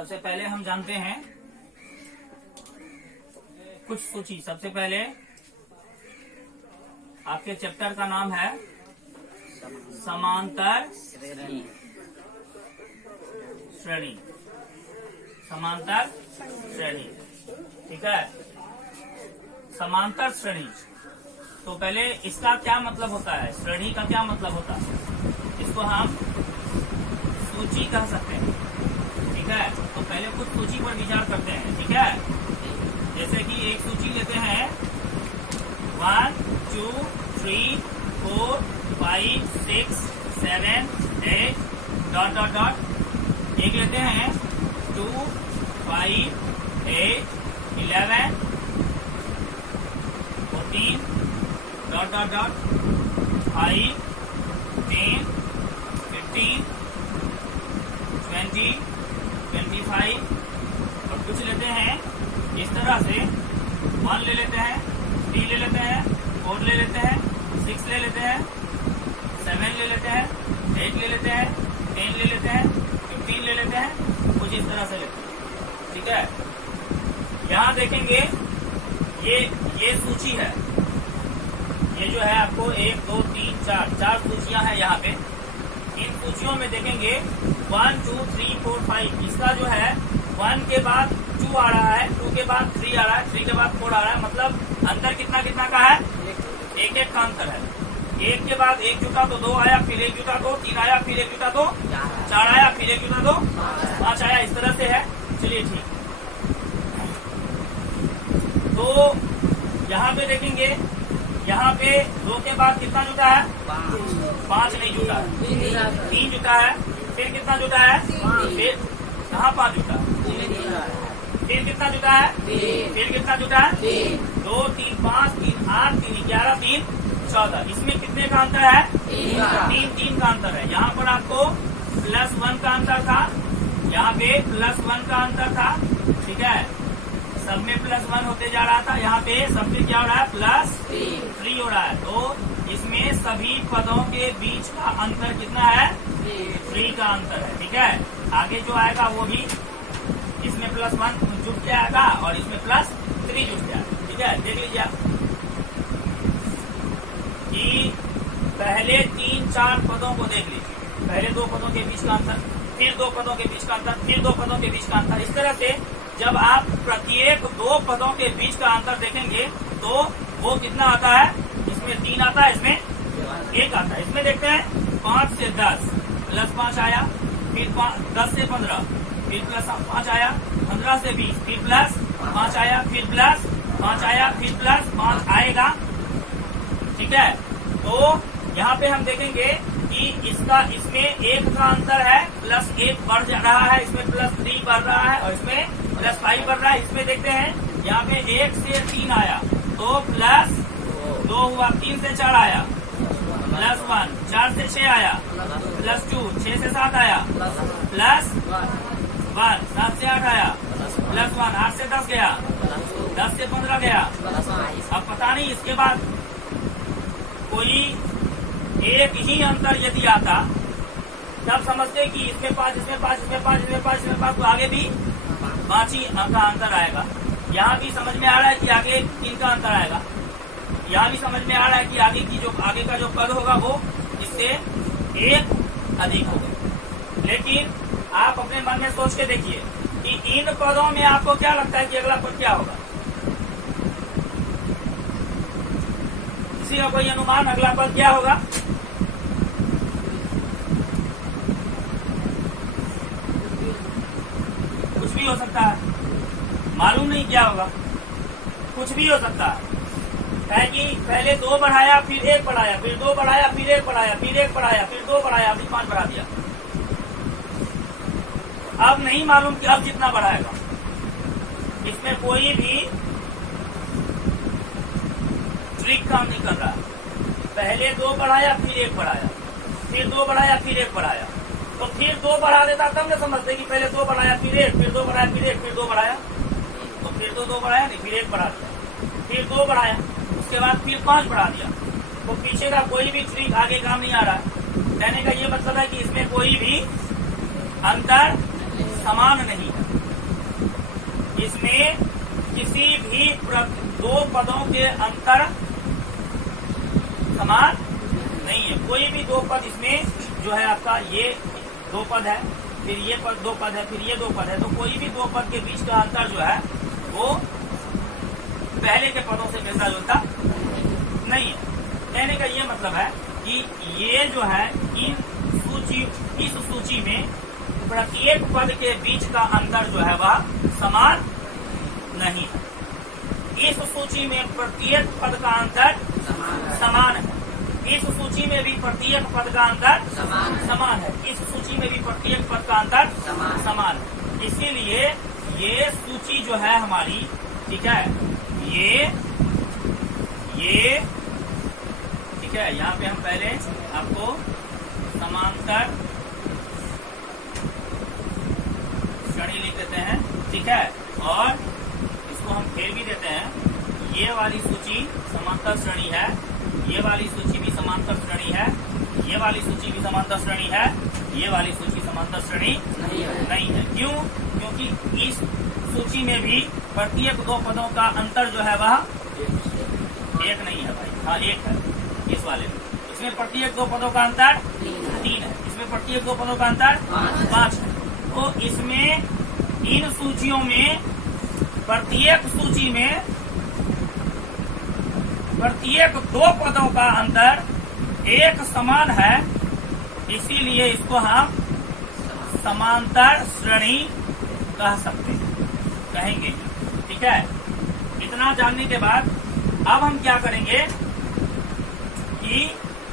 सबसे पहले हम जानते हैं कुछ सूची। सबसे पहले आपके चैप्टर का नाम है समांतर श्रेणी। समांतर श्रेणी, ठीक है। समांतर श्रेणी, तो पहले इसका क्या मतलब होता है, श्रेणी का क्या मतलब होता है, इसको हम सूची कह सकते हैं, ठीक है। तो पहले कुछ सूची पर विचार करते हैं, ठीक है। जैसे कि एक सूची लेते हैं 1 2 3 4 5 6 7 8 डॉट डॉट डॉट। एक लेते हैं 2 5 8 11 14 डॉट डॉट डॉट 5 10 15 20 25। और कुछ लेते हैं इस तरह से 1 ले लेते हैं, 3 ले लेते हैं, 4 ले लेते हैं, 6 ले लेते हैं, 7 ले लेते हैं, 8 ले लेते हैं, 10 ले लेते हैं, 15 ले लेते हैं, कुछ इस तरह से लेते हैं, ठीक है। यहाँ देखेंगे ये सूची है, ये जो है आपको 1 2 3 4 सूचियां हैं यहाँ पे। इन सूचियों में देखेंगे 1 2 3 4 5, इसका जो है 1 के बाद 2 आ रहा है, 2 के बाद 3 आ रहा है, 3 के बाद 4 आ रहा है, मतलब अंतर कितना कितना का है, एक एक का अंतर है। 1 के बाद 1 जुटा तो 2 आया, फिर 1 जुटा तो 3 आया, फिर 1 जुटा तो 4 आया, फिर 1 जुटा तो 5 आया, इस तरह से है। चलिए ठीक, तो यहाँ पे देखेंगे, यहाँ पे 2 के बाद कितना जुटा है, 5 नहीं जुटा है, 3 जुटा है, फिर कितना जुटा है, फिर कहाँ 5 जुटा है, फिर कितना जुटा है, फिर कितना जुटा है, 2 3 5 3 8 3 11 3 14। इसमें कितने का अंतर है, 3 का अंतर है। यहाँ पर आपको +1 का अंतर था, यहाँ पे +1 का अंतर था, ठीक है। सब में +1 होते जा रहा था, यहाँ पे सब में क्या हो रहा है, +3 हो रहा है। तो इसमें सभी पदों के बीच का अंतर कितना है, 3 का अंतर है, ठीक है। आगे जो आएगा वो भी इसमें +1 जुट के आएगा और इसमें +3 जुट के आएगा, ठीक है। देख लीजिए आप कि पहले 3-4 पदों को देख लीजिए, पहले 2 पदों के बीच का अंतर, फिर 2 पदों के बीच का अंतर, फिर 2 पदों के बीच का अंतर। इस तरह से जब आप प्रत्येक 2 पदों के बीच का अंतर देखेंगे तो वो कितना आता है, इसमें 3 आता है, इसमें 1 आता है। इसमें देखते हैं 5 से 10 +5 आया, फिर 10 से 15, फिर +5 आया, 15 से 20, फिर +5 आया, फिर +5 आया, फिर +5 आएगा, ठीक है। तो यहाँ पे हम देखेंगे कि इसमें 1 का अंतर है, +1 बढ़ जा रहा है, इसमें +3 बढ़ रहा है और इसमें +5 बढ़ रहा है। इसमें देखते हैं यहाँ पे 1 से 3 आया तो +2 हुआ, 3 से 4 आया +1, 4 से 6 आया +2, 6 से 7 आया +1, 7 से 8 आया +1, 8 से 10 गया, 10 से 15 गया। अब पता नहीं इसके बाद कोई एक ही अंतर यदि आता तब समझते कि इसमें 5, इसमें 5, इसमें 5, इसमें 5, इसमें 5, तो आगे भी 5 ही का अंतर आएगा। यहाँ भी समझ में आ रहा है कि आगे 3 का अंतर आएगा, यहाँ भी समझ में आ रहा है कि आगे का जो पद होगा वो इससे 1 अधिक होगा। लेकिन आप अपने मन में सोच के देखिए कि इन पदों में आपको क्या लगता है कि अगला पद क्या होगा, किसी का कोई अनुमान, अगला पद क्या होगा? कुछ भी हो सकता है, मालूम नहीं क्या होगा, कुछ भी हो सकता है कि पहले 2 बढ़ाया, फिर 1 बढ़ाया, फिर 2 बढ़ाया, फिर 1 बढ़ाया, फिर 1 बढ़ाया, फिर 2 बढ़ाया, अभी 5 बढ़ा दिया। अब नहीं मालूम कि अब जितना बढ़ाएगा, इसमें कोई भी ट्रिक काम नहीं कर रहा। पहले 2 बढ़ाया, फिर 1 बढ़ाया, फिर 2 बढ़ाया, फिर 1 बढ़ाया, तो फिर 2 बढ़ा देता तब न समझते कि पहले 2 बढ़ाया, फिर 1, फिर 2 बढ़ाया, फिर 1, फिर 2 बढ़ाया, तो फिर 2 बढ़ाया नहीं, फिर 1 बढ़ा दिया, फिर 2 बढ़ाया, उसके बाद फिर 5 बढ़ा दिया। तो पीछे का कोई भी ट्रिक आगे काम नहीं आ रहा है। कहने का ये मतलब है कि इसमें कोई भी अंतर समान नहीं है। इसमें किसी भी दो पदों के अंतर समान नहीं है। कोई भी दो पद इसमें जो है आपका ये दो पद है, फिर ये पद दो पद है, फिर ये दो पद है, तो कोई भी दो पद के बीच का अंतर जो है वो पहले के पदों से मिलता जुलता नहीं है। कहने का ये मतलब है कि ये जो है इस सूची में प्रत्येक पद के बीच का अंतर जो है वह समान नहीं है। इस सूची में प्रत्येक पद का अंतर समान है। इस सूची में भी प्रत्येक पद का अंतर समान है। इस सूची में भी प्रत्येक पद का अंतर समान है। इसीलिए ये सूची जो है हमारी, ठीक है, ये ठीक है, यहाँ पे हम पहले आपको समांतर श्रेणी लिख देते हैं, ठीक है, और इसको हम फेर भी देते हैं। ये वाली सूची समांतर श्रेणी है, ये वाली सूची भी समांतर श्रेणी है, ये वाली सूची भी समांतर श्रेणी है, ये वाली सूची समांतर श्रेणी नहीं है। क्यों? क्योंकि इस सूची में भी प्रत्येक दो पदों का अंतर जो है वह एक नहीं है भाई, हाँ एक है। इस वाले में इसमें प्रत्येक दो पदों का अंतर 3 है, इसमें प्रत्येक दो पदों का अंतर 5 है। तो इसमें इन सूचियों में प्रत्येक सूची में प्रत्येक दो पदों का अंतर एक समान है, इसीलिए इसको हम समांतर श्रेणी कह सकते हैं, कहेंगे, ठीक है। इतना जानने के बाद अब हम क्या करेंगे कि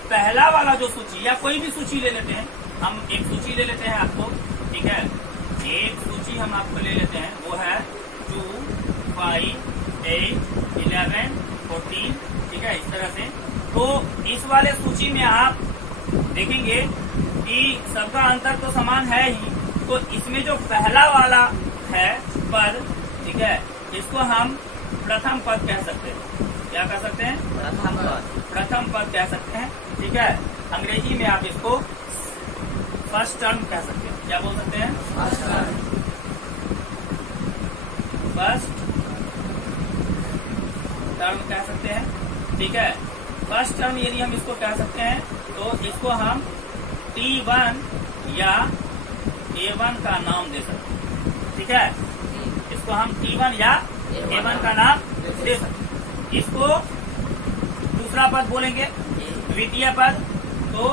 पहला वाला जो सूची या कोई भी सूची ले लेते हैं, हम एक सूची ले लेते हैं आपको, ठीक है, एक सूची हम आपको ले लेते हैं, वो है 2, 5, 8, 11, 14, ठीक है, इस तरह से। तो इस वाले सूची में आप देखेंगे कि सबका अंतर तो समान है ही, तो इसमें जो पहला वाला है पद, ठीक है, इसको हम प्रथम पद कह सकते हैं। क्या कह सकते हैं? प्रथम पद कह सकते हैं, ठीक है। अंग्रेजी में आप इसको फर्स्ट टर्म कह सकते हैं। क्या बोल सकते हैं? फर्स्ट टर्म कह सकते हैं, ठीक है। फर्स्ट टर्म यदि हम इसको कह सकते हैं तो इसको हम T1 या A1 का नाम दे सकते हैं, ठीक है। इसको हम T1 या A1 का नाम दे सकते हैं। इसको दूसरा पद बोलेंगे, द्वितीय पद। तो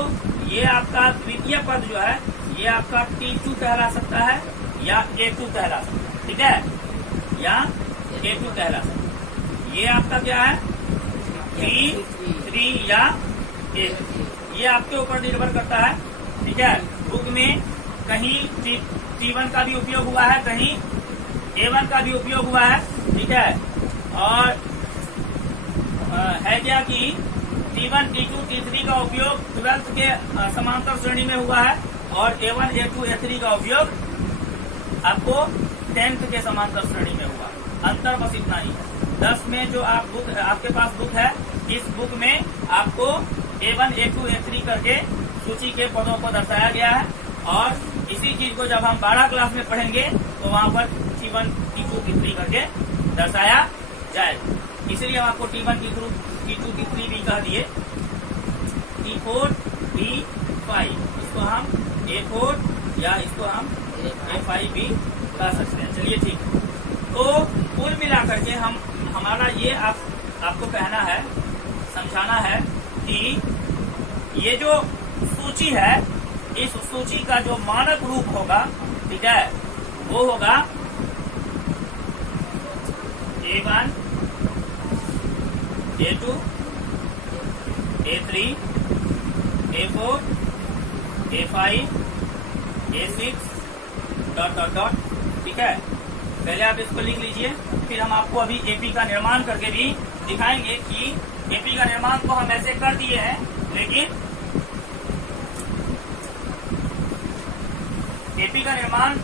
ये आपका द्वितीय पद जो है ये आपका T2 कहला सकता है या A2 कहला सकता है, ठीक है, या A2 कहला सकता है। ये आपका क्या है? T3 या A3, ये आपके ऊपर निर्भर करता है, ठीक है। बुक में कहीं T1 का भी उपयोग हुआ है, कहीं A1 का भी उपयोग हुआ है, ठीक है। और है क्या कि T1, T2, T3 का उपयोग 12th के समांतर श्रेणी में हुआ है और A1, A2, A3 का उपयोग आपको 10th के समांतर श्रेणी में हुआ। अंतर बस इतना ही है। 10 में जो आपके पास बुक है, इस बुक में आपको A1, A2, A3 करके सूची के पदों को दर्शाया गया है और इसी चीज को जब हम 12 क्लास में पढ़ेंगे तो वहाँ पर T1, T2, T3 करके दर्शाया जाएगा। इसलिए हम आपको T1, T2, T3 भी कह दिए। T4, T5, इसको हम A4 या इसको हम A5 भी कह सकते हैं। चलिए ठीक है। तो कुल मिलाकर के हमारा ये आपको कहना है, समझाना है कि ये जो सूची है, इस सूची का जो मानक रूप होगा, ठीक है, वो होगा A1, A2, A3, A4, A5, A6 ... ठीक है। पहले आप इसको लिख लीजिए, फिर हम आपको अभी एपी का निर्माण करके भी दिखाएंगे कि एपी का निर्माण तो हम ऐसे कर दिए हैं, लेकिन एपी का निर्माण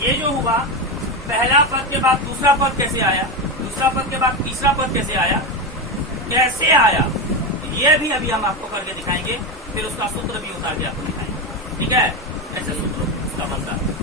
ये जो हुआ, पहला पद के बाद दूसरा पद कैसे आया, दूसरा पद के बाद तीसरा पद कैसे आया, कैसे आया, ये भी अभी हम आपको करके दिखाएंगे। फिर उसका सूत्र भी उतार के आपको दिखाएंगे, ठीक है। ऐसे सूत्र उसका बनता है।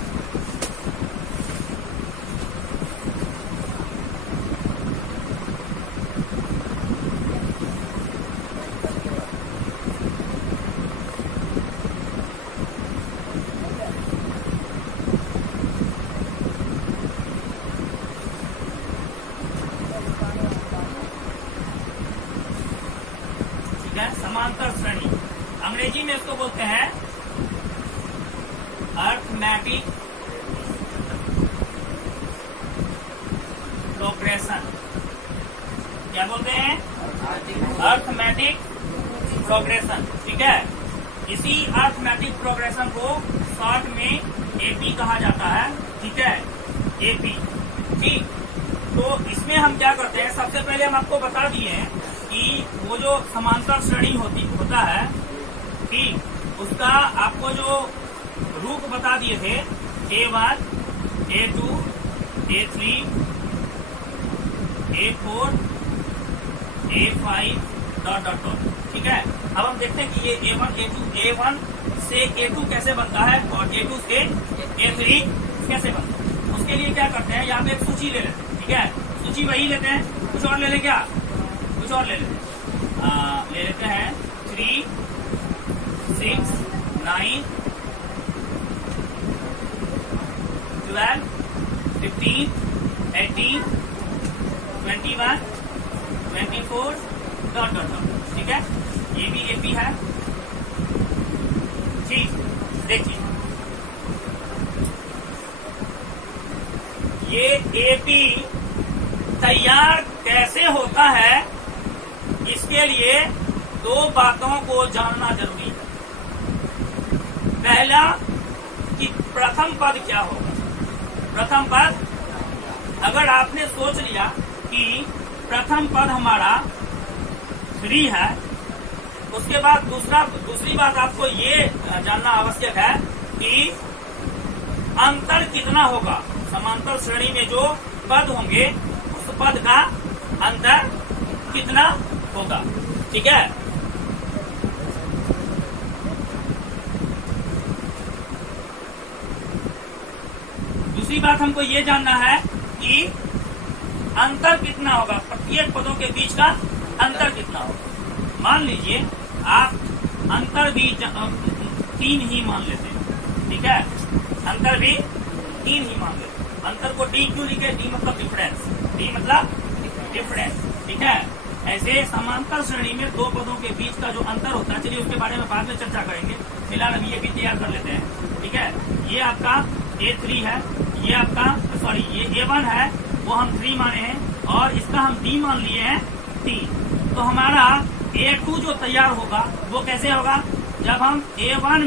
समांतर श्रेणी, अंग्रेजी में इसको बोलते हैं अर्थमेटिक प्रोग्रेशन। क्या बोलते हैं? Arithmetic progression. ठीक है, इसी अर्थमेटिक प्रोग्रेशन को शॉर्ट में एपी कहा जाता है। ठीक है, एपी। ठीक, तो इसमें हम क्या करते हैं, सबसे पहले हम आपको बता दिए हैं कि वो जो समांतर श्रेणी होता है, ठीक, उसका आपको जो रूप बता दिए थे, A1, A2, A3, A4, A5 ... ठीक है, अब हम देखते हैं कि ये A1 से A2 कैसे बनता है और A2 से A3 कैसे बनता है। उसके लिए क्या करते हैं, यहाँ पे एक सूची ले लेते हैं। ठीक है, सूची वही लेते हैं, कुछ और ले लें क्या? कुछ और ले लेते हैं, ले लेते हैं 3, 6, 9, 12, 15, 18, 21, 24 ... ठीक है, ये भी एपी है। ठीक, देखिए ये एपी तैयार कैसे होता है, इसके लिए दो बातों को जानना जरूरी है। पहला कि प्रथम पद क्या होगा। प्रथम पद, अगर आपने सोच लिया कि प्रथम पद हमारा 3 है, उसके बाद दूसरी बात आपको ये जानना आवश्यक है कि अंतर कितना होगा। समांतर श्रेणी में जो पद होंगे उस पद का अंतर कितना होगा। ठीक है, दूसरी बात हमको ये जानना है कि अंतर कितना होगा, प्रत्येक पदों के बीच का अंतर कितना होगा। मान लीजिए आप अंतर भी 3 ही मान लेते हैं। ठीक है, अंतर भी 3 ही मान लेते हैं। अंतर को डी क्यों लिखे? डी मतलब डिफरेंस, डी मतलब डिफरेंस। ठीक है, ऐसे समांतर श्रेणी में दो पदों के बीच का जो अंतर होता है, चलिए उसके बारे में बाद में चर्चा करेंगे। फिलहाल अभी ये भी तैयार कर लेते हैं। ठीक है, ये आपका A3 है, ये आपका ये A1 है, वो हम 3 माने हैं, और इसका हम D मान लिए हैं 3। तो हमारा A2 जो तैयार होगा वो कैसे होगा, जब हम A1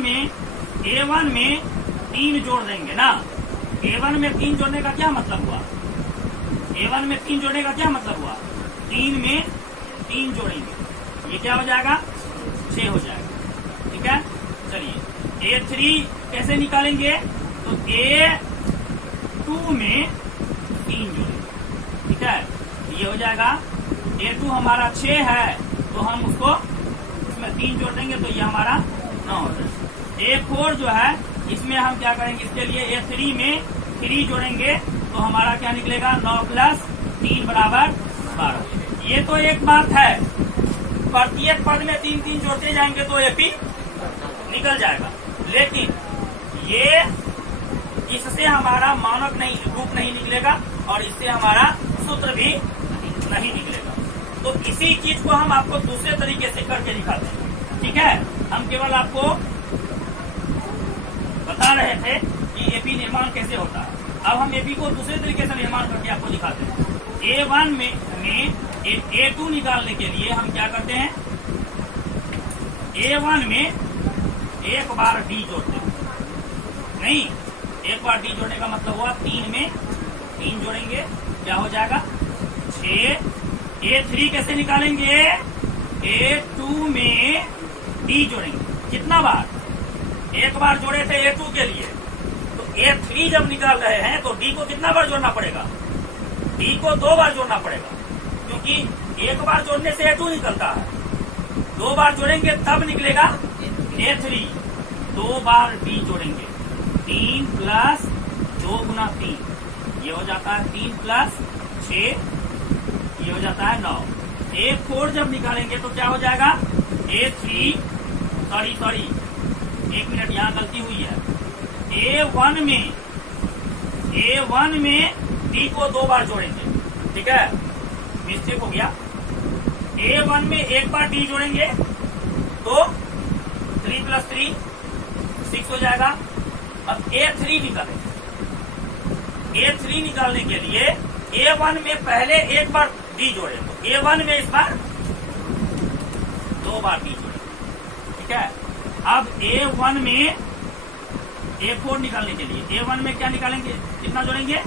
में 3 जोड़ देंगे ना। A1 में 3 जोड़ने का क्या मतलब हुआ? A1 में 3 जोड़ने का क्या मतलब हुआ? 3 में 3 जोड़ेंगे, ये क्या हो जाएगा? 6 हो जाएगा। ठीक है, चलिए A3 कैसे निकालेंगे? तो A2 में 3 जोड़ेंगे। ठीक है, ये हो जाएगा A2 हमारा 6 है, तो हम उसको इसमें 3 जोड़ देंगे तो ये हमारा 9 हो जाएगा। A4 जो है, इसमें हम क्या करेंगे, इसके लिए A3 में 3 जोड़ेंगे तो हमारा क्या निकलेगा? 9 + 3 = 12। ये तो एक बात है, प्रत्येक पद में 3-3 जोड़ते जाएंगे तो एपी निकल जाएगा। लेकिन ये इससे हमारा मानक नहीं, रूप नहीं निकलेगा, और इससे हमारा सूत्र भी नहीं निकलेगा। तो इसी चीज को हम आपको दूसरे तरीके से करके दिखाते हैं। ठीक है, हम केवल आपको बता रहे थे कि एपी निर्माण कैसे होता है। अब हम एपी को दूसरे तरीके से निर्माण करके आपको दिखाते हैं। A1 में A2 निकालने के लिए हम क्या करते हैं, A1 में एक बार D जोड़ते हैं। नहीं, एक बार D जोड़ने का मतलब हुआ 3 में 3 जोड़ेंगे, क्या हो जाएगा? 6। A3 कैसे निकालेंगे? A2 में D जोड़ेंगे। कितना बार? एक बार जोड़े थे A2 के लिए, तो A3 जब निकाल रहे हैं तो D को कितना बार जोड़ना पड़ेगा? D को 2 बार जोड़ना पड़ेगा, क्योंकि एक बार जोड़ने से A2 निकलता है, 2 बार जोड़ेंगे तब निकलेगा A3। 2 बार D जोड़ेंगे, 3 + 2 × 3, ये हो जाता है 3 + 6, ये हो जाता है 9। A4 जब निकालेंगे तो क्या हो जाएगा? A3 सॉरी 1 मिनट, यहाँ गलती हुई है। A1 में D को 2 बार जोड़ेंगे। ठीक है, मिस्टेक हो गया। A1 में एक बार D जोड़ेंगे, प्लस 3 6 हो जाएगा। अब A3 निकालेंगे। A3 निकालने के लिए A1 में पहले एक बार D जोड़े, तो A1 में इस बार 2 बार D जोड़े, ठीक है। अब A1 में A4 निकालने के लिए A1 में क्या निकालेंगे, कितना जोड़ेंगे,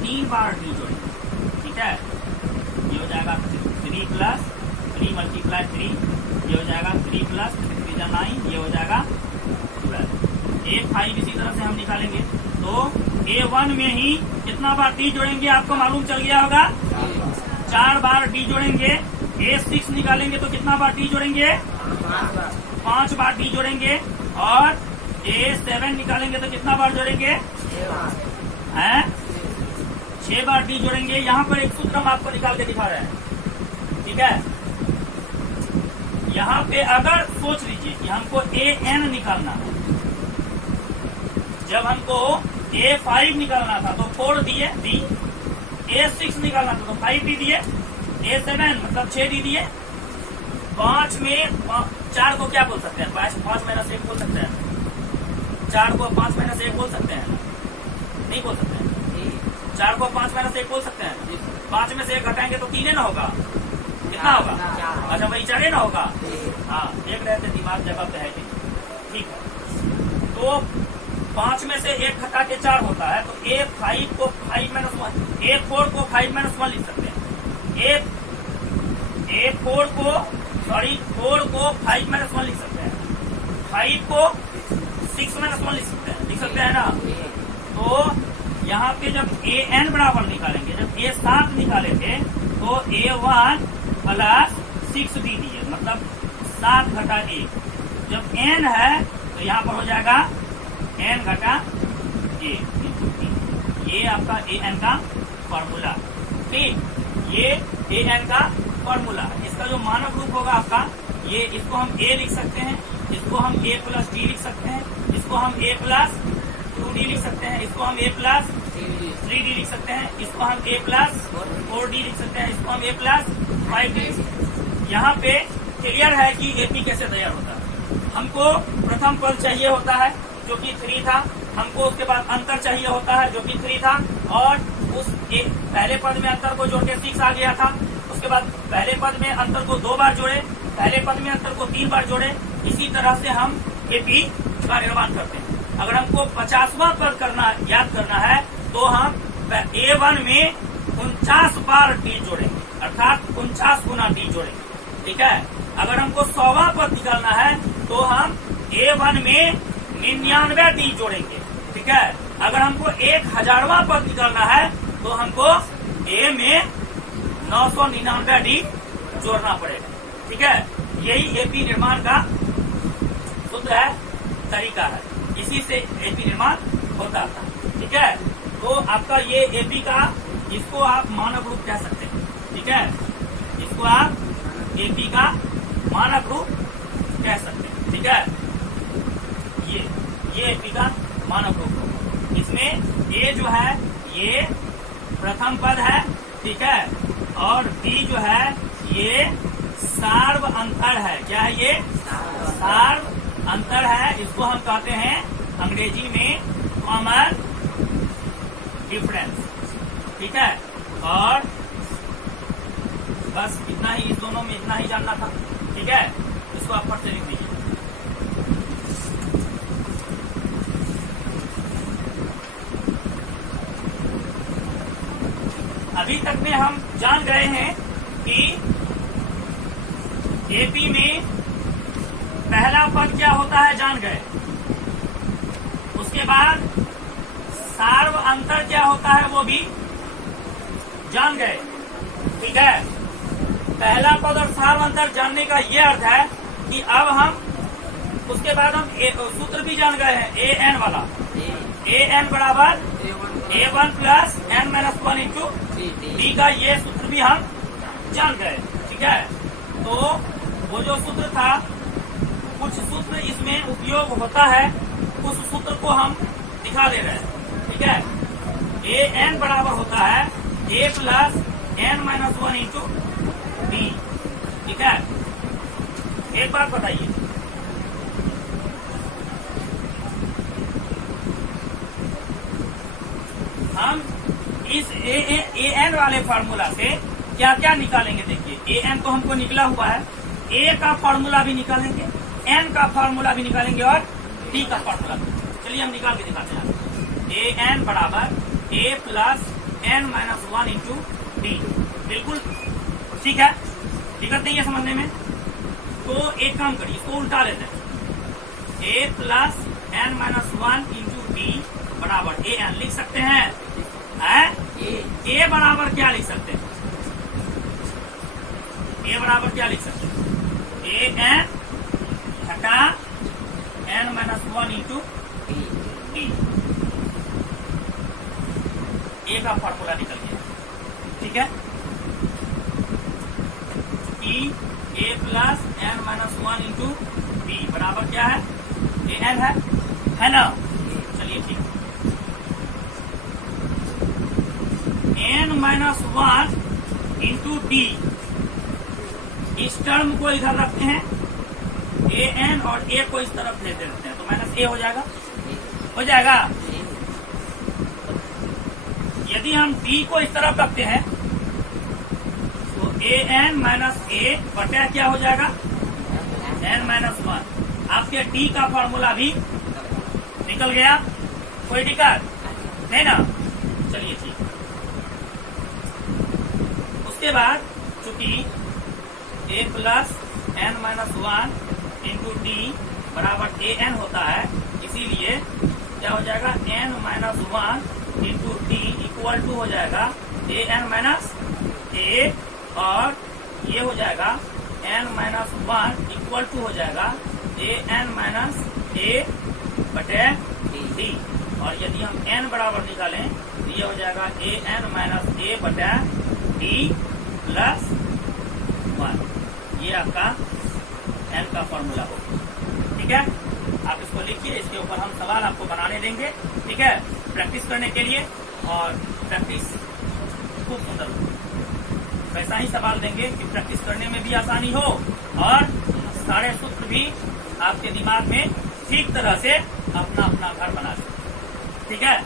3 बार D जोड़ेंगे, ठीक है। ये हो जाएगा 3 प्लस 3 मल्टीप्लाई 3, ये हो जाएगा 3 प्लस 3 9, ये हो जाएगा 12। A5 इसी तरह से हम निकालेंगे, तो A1 में ही कितना बार D जोड़ेंगे आपको मालूम चल गया होगा, 4 बार D जोड़ेंगे। A6 निकालेंगे तो कितना बार D जोड़ेंगे, 5 बार D जोड़ेंगे। और A7 निकालेंगे तो कितना बार जोड़ेंगे, हैं 6 बार D जोड़ेंगे। यहाँ पर एक सूत्र हम आपको निकाल के दिखा रहे हैं, ठीक है। यहाँ पे अगर सोच लीजिए कि हमको AN निकालना है, जब हमको A5 निकालना था तो 4 दिए D, A6 निकालना था तो 5 D दिए, A7 मतलब 6 D दिए। 5 में 4 को क्या बोल सकते हैं, 5 माइनस 1 बोल सकते हैं, 4 को 5 माइनस 1 बोल सकते हैं, नहीं बोल सकते हैं। 4 को 5 माइनस 1 बोल सकते हैं। 5 में से 1 घटाएंगे तो 3 ना होगा, कितना होगा, अच्छा वही 4 ना होगा। हाँ, एक रहते दिमाग जगह पे है, ठीक है। तो 5 में से 1 घटा के 4 होता है, तो A5 को 5 माइनस 1, A4 को 5 माइनस 1 लिख सकते हैं। A4 को 4 को 5 माइनस 1 लिख सकते हैं, 5 को 6 माइनस 1 लिख सकते हैं ना। तो यहाँ पे जब AN बराबर निकालेंगे, जब A7 निकाले थे तो A1 प्लस 6 D दिए, मतलब 7 घटा 1। जब N है तो यहाँ पर हो जाएगा N घटा 1, ये आपका AN का फॉर्मूला, ठीक। ये AN का फॉर्मूला, इसका जो मानक रूप होगा आपका, ये इसको हम A लिख सकते हैं, इसको हम A प्लस D लिख सकते हैं, इसको हम A प्लस 2D लिख सकते हैं, इसको हम A प्लस 3D लिख सकते हैं, इसको हम A प्लस 4D लिख सकते हैं, इसको हम A प्लस 5D लिख सकते हैं। यहाँ पे क्लियर है कि AP कैसे तैयार होता है। हमको प्रथम पद चाहिए होता है जो कि 3 था, हमको उसके बाद अंतर चाहिए होता है जो कि 3 था, और उस पहले पद में अंतर को जोड़ के 6 आ गया था। उसके बाद पहले पद में अंतर को 2 बार जोड़े, पहले पद में अंतर को 3 बार जोड़े। इसी तरह से हम AP का निर्माण करते हैं। अगर हमको 50वां पद याद करना है तो हम A1 में 49 बार D जोड़ेंगे, अर्थात 49 गुना D जोड़ेंगे, ठीक है। अगर हमको 100वां पद निकालना है तो हम A1 में 99 D जोड़ेंगे, ठीक है। अगर हमको 1000वां पद निकालना है तो हमको A में 999 D जोड़ना पड़ेगा, ठीक है। यही AP निर्माण का सूत्र है, तरीका है, इसी से AP निर्माण होता था, ठीक है। तो आपका ये AP का, इसको आप मानक रूप कह सकते हैं, ठीक है। इसको आप AP का मानक रूप कह सकते हैं, ठीक है। ये AP का मानक रूप होगा। इसमें A जो है ये प्रथम पद है, ठीक है, और B जो है ये सार्व अंतर है। क्या है ये? सार्व अंतर है। इसको हम कहते हैं अंग्रेजी में कॉमन डिफरेंस, ठीक है। और बस इतना ही, इस दोनों में इतना ही जानना था, ठीक है। इसको आप फट से लिख दीजिए। अभी तक में हम जान गए हैं कि AP में पहला पद क्या होता है, जान गए। उसके बाद सार्व अंतर क्या होता है वो भी जान गए, ठीक है। पहला पद और सार्व अंतर जानने का ये अर्थ है कि अब हम उसके बाद हम सूत्र भी जान गए हैं, AN वाला। AN बराबर A1 plus N minus 1 into D का ये सूत्र भी हम जान गए, ठीक है। तो वो जो सूत्र था, कुछ सूत्र इसमें उपयोग होता है, उस सूत्र को हम दिखा दे रहे हैं, ठीक है। AN बराबर होता है A plus N minus 1 into D, ठीक है। एक बात बताइए, इस ए एन वाले फार्मूला से क्या क्या निकालेंगे? देखिए ए एन तो हमको निकला हुआ है, ए का फार्मूला भी निकालेंगे, एन का फार्मूला भी निकालेंगे और डी का फार्मूला भी। चलिए हम निकाल के दिखाते हैं। ए एन बराबर A plus N minus 1 into D. बिल्कुल ठीक है, दिक्कत नहीं है समझने में। तो एक काम करिए, इसको उल्टा लेते हैं। A plus N minus 1 into D बराबर ए एन लिख सकते हैं। ए बराबर क्या लिख सकते हैं? ए बराबर क्या लिख सकते हैं? ए एन घटा N minus 1 into D. A का फॉर्मूला निकल गया, ठीक है। A plus N minus 1 into B बराबर क्या है? ए एन है ना? चलिए ठीक है। एन माइनस 1 इंटू डी, इस टर्म को इधर रखते हैं, ए एन और ए को इस तरफ ले देते हैं, तो माइनस ए हो जाएगा, हो जाएगा। यदि हम डी को इस तरफ रखते हैं तो ए एन माइनस ए बटा क्या हो जाएगा? N minus 1। आपके डी का फॉर्मूला भी निकल गया, कोई दिक्कत नहीं ना? चलिए ठीक। उसके बाद चूंकि A plus N minus 1 into D बराबर ए एन होता है, इसीलिए क्या हो जाएगा? N minus 1 into D equal to हो जाएगा ए एन माइनस ए, और ये हो जाएगा एन माइनस 1 इक्वल टू हो जाएगा ए एन माइनस ए बटे डी। और यदि हम एन बराबर निकालें तो ये हो जाएगा ए एन माइनस ए बटे डी प्लस 1। ये आपका एन का फॉर्मूला होगा, ठीक है। आप इसको लिखिए, इसके ऊपर हम सवाल आपको बनाने देंगे, ठीक है, प्रैक्टिस करने के लिए। और प्रैक्टिस खूब सुंदर हो, वैसा ही सवाल देंगे कि प्रैक्टिस करने में भी आसानी हो और सारे सूत्र भी आपके दिमाग में ठीक तरह से अपना अपना घर बना सके, ठीक है।